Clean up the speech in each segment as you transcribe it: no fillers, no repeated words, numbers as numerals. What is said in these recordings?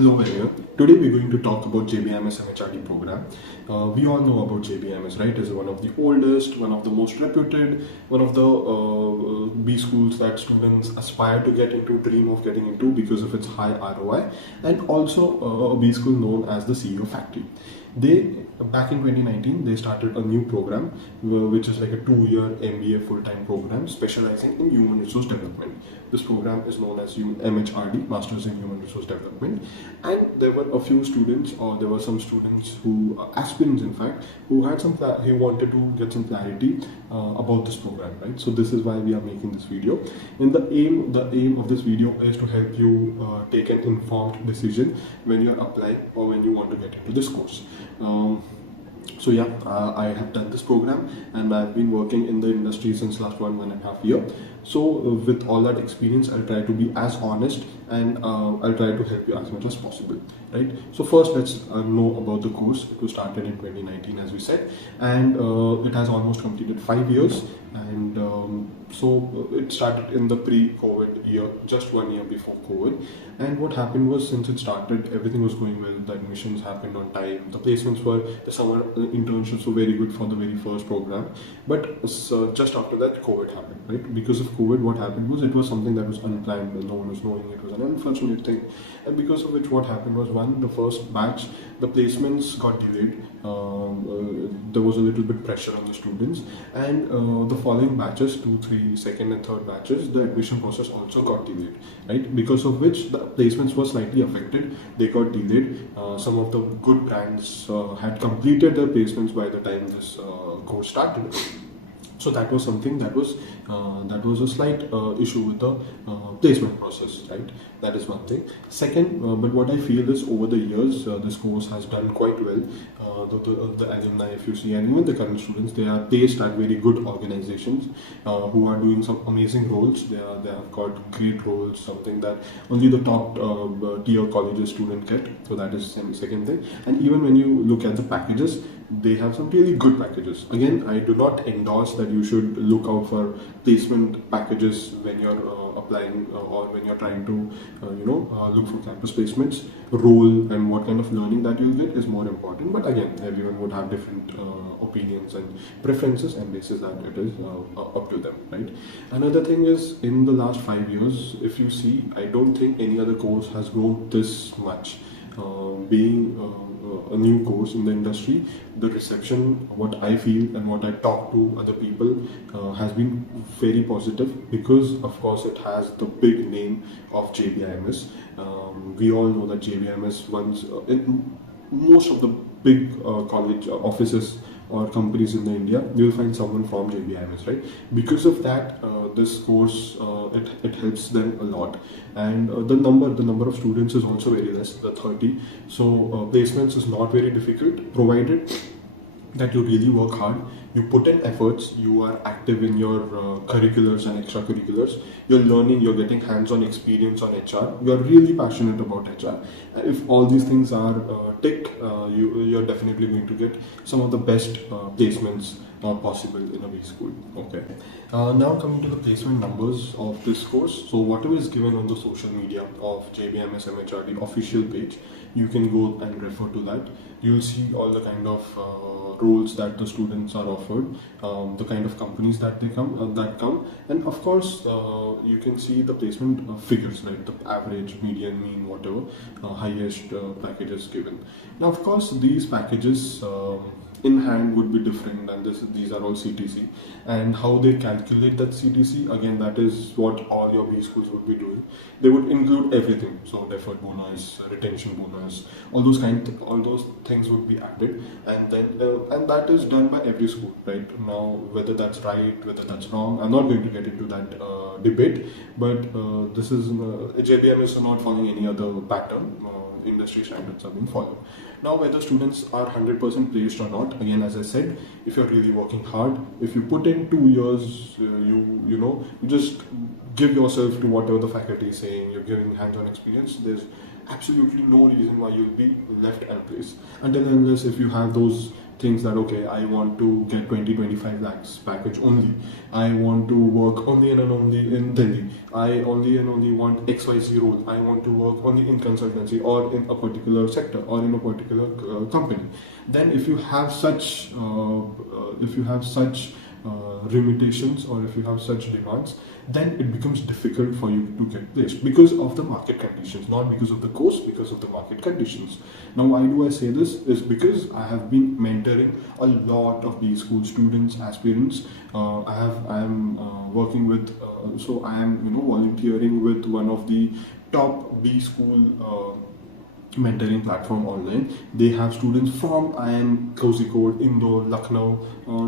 Hello everyone. Today we're going to talk about JBIMS MHRD program. We all know about JBIMS, right? It's one of the oldest, one of the most reputed, one of the B schools that students aspire to get into, dream of getting into because of its high ROI, and also a B school known as the CEO Factory. Back in 2019, they started a new program, which is like a 2-year MBA full-time program specializing in human resource development. This program is known as MHRD, Masters in Human Resource Development, and there were a few students, or there were some students who, aspirants in fact, who had who wanted to get some clarity about this program, right? So this is why we are making this video. And the aim of this video is to help you take an informed decision when you are applying or when you want to get into this course. So yeah, I have done this program and I've been working in the industry since last 1.5 years. So with all that experience, I'll try to be as honest and I'll try to help you as much as possible, right? So first, let's know about the course. It was started in 2019, as we said, and it has almost completed 5 years. And so it started in the pre-COVID year, just 1 year before COVID. And what happened was, since it started, everything was going well. The admissions happened on time. The placements were, the summer internships were very good for the very first program. But just after that, COVID happened, right? Because of COVID, what happened was, it was something that was unplanned. No one was knowing. It was an unfortunate thing. And because of which, what happened was, the first batch, the placements got delayed. There was a little bit pressure on the students, and the following batches, 2, 3, second and third batches, the admission process also got delayed, right? Because of which the placements were slightly affected. They got delayed. Some of the good brands had completed their placements by the time this course started. So that was something that was a slight issue with the placement process, right? That is one thing. Second, but what I feel is, over the years, this course has done quite well. The alumni, if you see, and even the current students, they are placed at very good organizations who are doing some amazing roles. They have got great roles, something that only the top tier colleges student get. So that is the second thing. And even when you look at the packages, they have some really good packages. Again, I do not endorse that you should look out for placement packages when you're applying or when you're trying to look for campus placements. Role and what kind of learning that you'll get is more important, but again, everyone would have different opinions and preferences, and basis that it is up to them, right? Another thing is, in the last 5 years, if you see, I don't think any other course has grown this much. Being a new course in the industry, the reception, what I feel and what I talk to other people, has been very positive, because of course it has the big name of JBIMS. We all know that JBIMS runs in most of the big college offices or companies in the India. You will find someone from JBIMS, right? Because of that, this course, it helps them a lot, and the number of students is also very less, the 30. So placements is not very difficult, provided that you really work hard, you put in efforts, you are active in your curriculars and extracurriculars, you're learning, you're getting hands-on experience on HR, you're really passionate about HR. And if all these things are ticked, you're definitely going to get some of the best placements possible in a B school. Okay. Now coming to the placement numbers of this course. So whatever is given on the social media of JBIMS MHRD official page, you can go and refer to that. You'll see all the kind of roles that the students are offered, the kind of companies that come, and of course you can see the placement figures, right? The average, median, mean, whatever highest packages given. Now, of course, these packages in hand would be different, and these are all CTC, and how they calculate that CTC, again, that is what all your B schools would be doing. They would include everything, so deferred bonus, retention bonus, all those things would be added, and then and that is done by every school, right? Now, whether that's right, whether that's wrong, I'm not going to get into that debate, but this is JBIMS are not following any other pattern. Industry standards are being followed. Now, whether students are 100% placed or not, again, as I said, if you're really working hard, if you put in 2 years, you just give yourself to whatever the faculty is saying, you're giving hands-on experience, there's absolutely no reason why you'll be left unplaced. Until and unless if you have those things that okay, I want to get 20-25 lakhs package only, I want to work only and only in Delhi, I only and only want XYZ role, I want to work only in consultancy or in a particular sector or in a particular company, then if you have such limitations, or if you have such demands, then it becomes difficult for you to get placed because of the market conditions, not because of the course, because of the market conditions. Now, why do I say this? Is because I have been mentoring a lot of B school students, aspirants. I am working with, so I am volunteering with one of the top B school mentoring platform online. They have students from IIM, Kozhikode, Indore, Lucknow,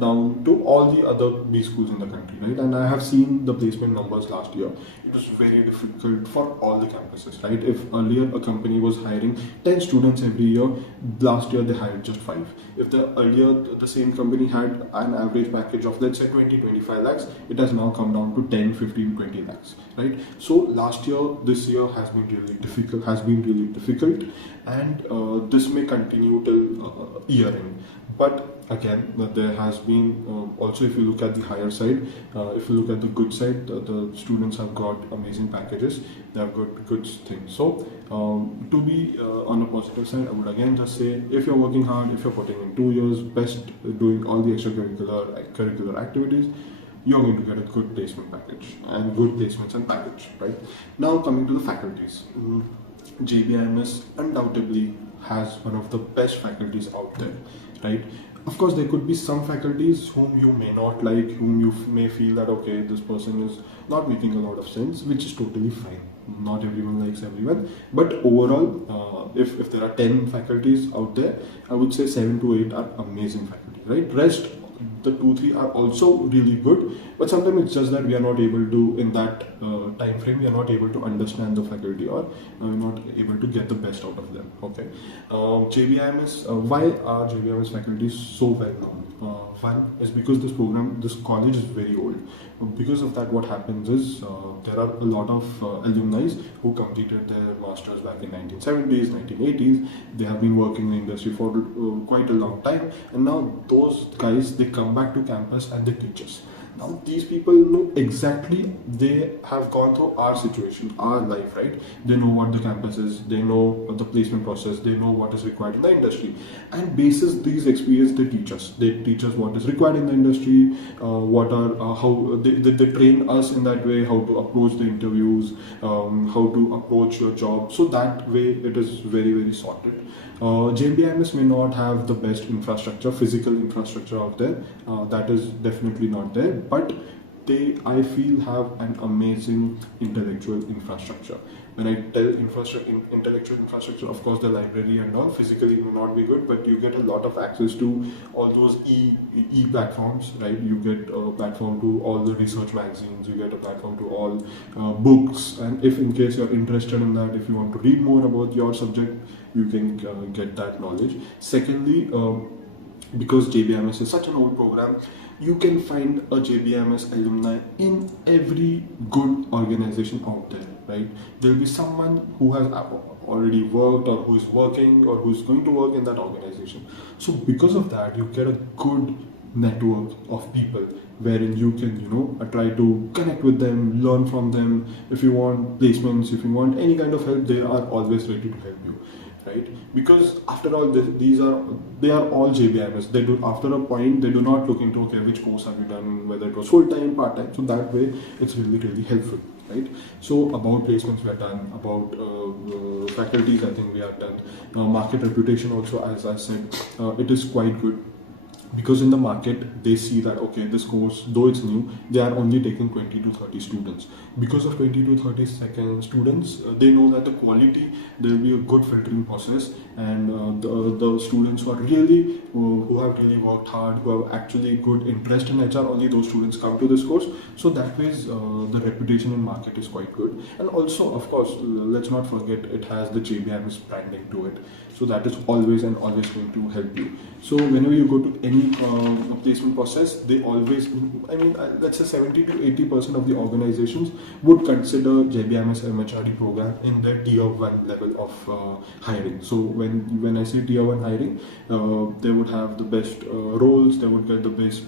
down to all the other B schools in the country, right? And I have seen the placement numbers last year. It was very difficult for all the campuses, right? If earlier a company was hiring 10 students every year, last year they hired just 5. If the same company had an average package of let's say 20-25 lakhs, it has now come down to 10, 15, 20 lakhs, right? So last year, this year has been really difficult, and this may continue till year end. But again, there has been also, if you look at the higher side, if you look at the good side, the students have got amazing packages, they have got good things. So to be on a positive side, I would again just say, if you're working hard, if you're putting in 2 years best, doing all the curricular activities, you're going to get a good placement package and good placements and package, right? Now coming to the faculties, JBIMS undoubtedly has one of the best faculties out there, right? Of course, there could be some faculties whom you may not like, whom you may feel that okay, this person is not making a lot of sense, which is totally fine. Not everyone likes everyone, but overall, if there are 10 faculties out there, I would say 7 to 8 are amazing faculty, right? Rest, the 2-3 are also really good, but sometimes it's just that we are not able to, in that time frame, we are not able to understand the faculty, or we're not able to get the best out of them. Okay, JBIMS, why are JBIMS faculties so well known? One is because this college is very old. Because of that, what happens is there are a lot of alumni who completed their masters back in 1970s, 1980s. They have been working in the industry for quite a long time, and now those guys, they come back to campus and they teach us. Now these people know exactly, they have gone through our situation, our life, right? They know what the campus is, they know the placement process, they know what is required in the industry, and basis these experience, they teach us. They teach us what is required in the industry, how they train us in that way, how to approach the interviews, how to approach your job. So that way it is very, very sorted. JBIMS may not have the best infrastructure, physical infrastructure out there. That is definitely not there, but they, I feel, have an amazing intellectual infrastructure. When I tell intellectual infrastructure, of course the library and all physically may not be good, but you get a lot of access to all those e platforms, right? You get a platform to all the research magazines, you get a platform to all books, and if in case you're interested in that, if you want to read more about your subject, you can get that knowledge. Secondly, because JBIMS is such an old program, you can find a JBIMS alumni in every good organization out there, right? There'll be someone who has already worked, or who is working, or who is going to work in that organization. So because of that, you get a good network of people wherein you can try to connect with them, learn from them. If you want placements, if you want any kind of help, they are always ready to help you, right? Because after all, they are all JBIMS. They do, after a point, they do not look into okay, which course have you done, whether it was full time, part time. So that way, it's really, really helpful, right? So about placements we are done, about faculties, I think we are done. Market reputation also, as I said, it is quite good. Because in the market, they see that okay, this course, though it's new, they are only taking 20 to 30 students. Because of 20 to 30 students, they know that the quality, there will be a good filtering process, and the students who are really, who have really worked hard, who have actually good interest in HR, only those students come to this course. So that way, the reputation in market is quite good. And also, of course, let's not forget, it has the JBIMS branding to it. So that is always and always going to help you. So whenever you go to any any placement process, they always, I mean, let's say 70 to 80% of the organizations would consider JBIMS MHRD program in their tier 1 level of hiring. So when I say tier 1 hiring, they would have the best roles, they would get the best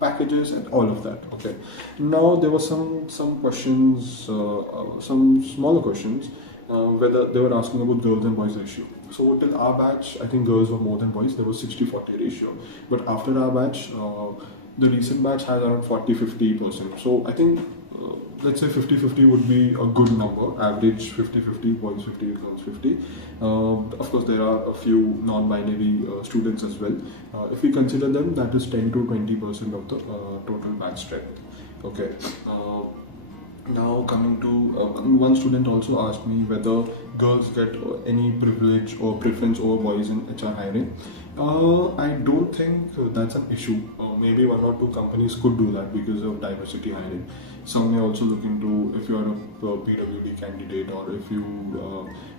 packages and all of that. Okay. Now there were some questions, some smaller questions, whether they were asking about girls and boys ratio. So till our batch, I think girls were more than boys. There was 60-40 ratio. But after our batch, the recent batch has around 40-50%. So I think let's say 50-50 would be a good number. Average 50-50, boys 50, girls 50. Of course, there are a few non-binary students as well. If we consider them, that is 10 to 20% of the total batch strength. Okay. Now coming to one student also asked me whether girls get any privilege or preference over boys in HR hiring. I don't think that's an issue. Maybe one or two companies could do that because of diversity hiring. Some may also look into if you are a PWD candidate or if you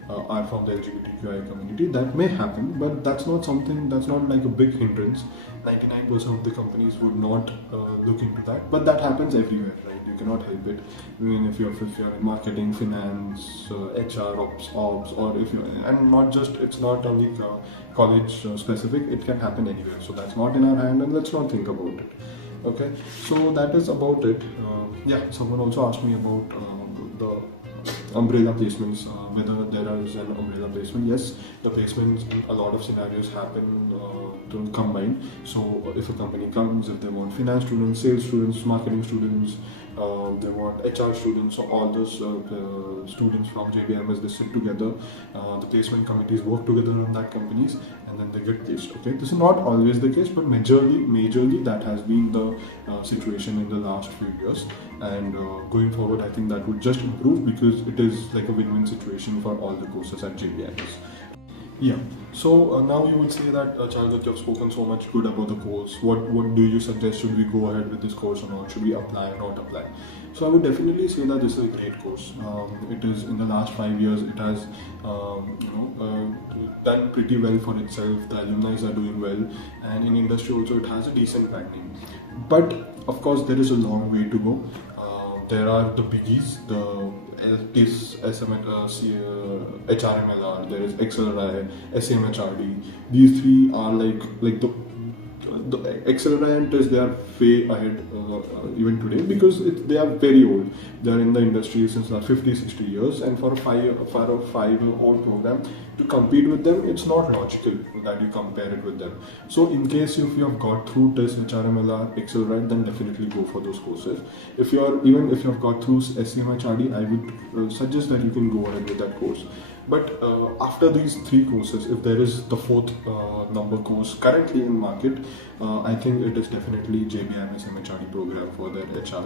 are from the LGBTQI community, that may happen, but that's not like a big hindrance. 99% of the companies would not look into that, but that happens everywhere, right? You cannot help it. I mean, if you're in marketing, finance, HR, ops, or if you, and not just, it's not only college specific, it can happen anywhere. So that's not in our hand, and let's not think about it. Okay, so that is about it. Yeah, someone also asked me about the umbrella placements, whether there is an umbrella placement. Yes, the placements in a lot of scenarios happen to combine. So if a company comes, if they want finance students, sales students, marketing students, they want HR students, so all those students from JBIMS, they sit together, the placement committees work together on that companies, and then they get placed. Okay, this is not always the case, but majorly that has been the situation in the last few years, and going forward I think that would just improve because it is like a win-win situation for all the courses at JBIMS. Yeah, so now you would say that Chargat, you have spoken so much good about the course. What do you suggest? Should we go ahead with this course or not? Should we apply or not apply? So I would definitely say that this is a great course. It is, in the last 5 years, it has done pretty well for itself. The alumni are doing well, and in industry also it has a decent brand name. But of course, there is a long way to go. There are the biggies, the HRMLR, there is XLRI, SMHRD. These three are like the XLRI and TIS, they are way ahead even today because they are very old. They are in the industry since 50-60 years, and for a 5-year-old program to compete with them, it's not logical that you compare it with them. So in case if you have got through TIS, HRMLR, XLRI, then definitely go for those courses. If you have got through SMHRD, I would suggest that you can go ahead with that course. But after these three courses, if there is the fourth number course currently in market, I think it is definitely JBIMS MHRD program for their HR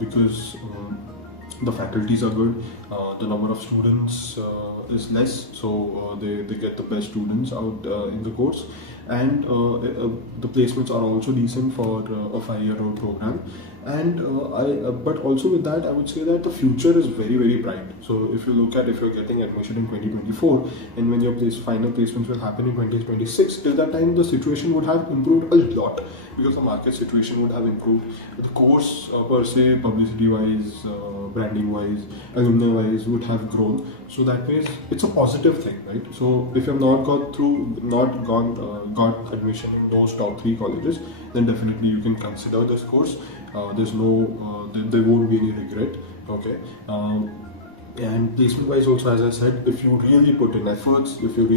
because the faculties are good, the number of students is less, so they get the best students out in the course, and the placements are also decent for a 5-year-old program. And but also with that, I would say that the future is very, very bright. So if you're getting admission in 2024, and when your final placements will happen in 2026, till that time the situation would have improved a lot because the market situation would have improved. The course per se, publicity wise, branding wise, alumni wise, would have grown. So that means it's a positive thing, right? So if you have not got admission in those top 3 colleges, then definitely you can consider this course. There won't be any regret. Okay. And placement wise also, as I said, if you really put in efforts, if you're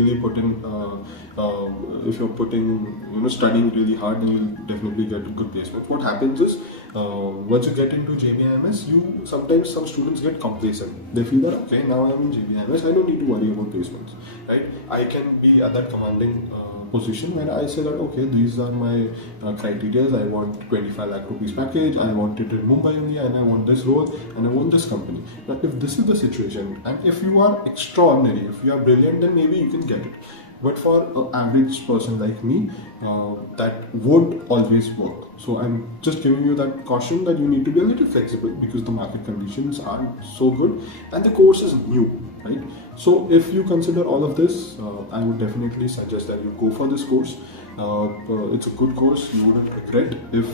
studying really hard, then you'll definitely get a good placement. What happens is, once you get into JBIMS, sometimes some students get complacent. They feel that, okay, now I'm in JBIMS, I don't need to worry about placements, right? I can be at that commanding position where I say that, okay, these are my criteria. I want 25 lakh rupees package, I want it in Mumbai only, and I want this role, and I want this company. But if this is the situation, and if you are extraordinary, if you are brilliant, then maybe you can get it. But for an average person like me, that won't always work. So I'm just giving you that caution that you need to be a little flexible because the market conditions aren't so good and the course is new, right? So if you consider all of this, I would definitely suggest that you go for this course. It's a good course. You wouldn't regret if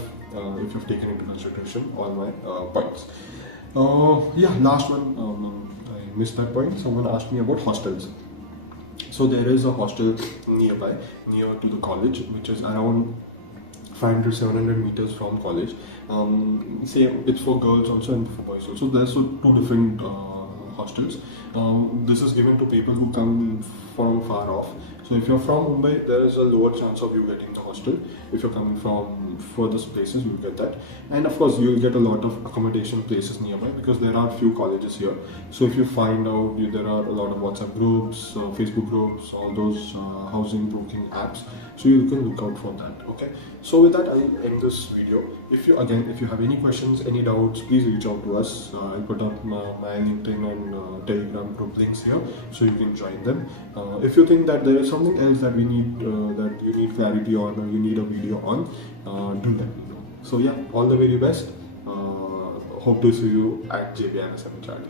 you've taken into consideration all my points. Yeah, last one. I missed that point. Someone asked me about hostels. So there is a hostel nearby, near to the college, which is around 500-700 meters from college. Say it's for girls also and for boys also. There's two different hostels. This is given to people who come from far off. So if you're from Mumbai, there is a lower chance of you getting the hostel. If you're coming from furthest places, you'll get that. And of course, you'll get a lot of accommodation places nearby because there are few colleges here. So if you find out there are a lot of WhatsApp groups, Facebook groups, all those housing broking apps. So you can look out for that. Okay. So with that, I'll end this video. If you have any questions, any doubts, please reach out to us. I'll put up my LinkedIn and Telegram group links here, so you can join them. If you think that there is something else that we need, that you need clarity on, or you need a video on, do let me know. So yeah, all the very best. Hope to see you at JBIMS MHRD.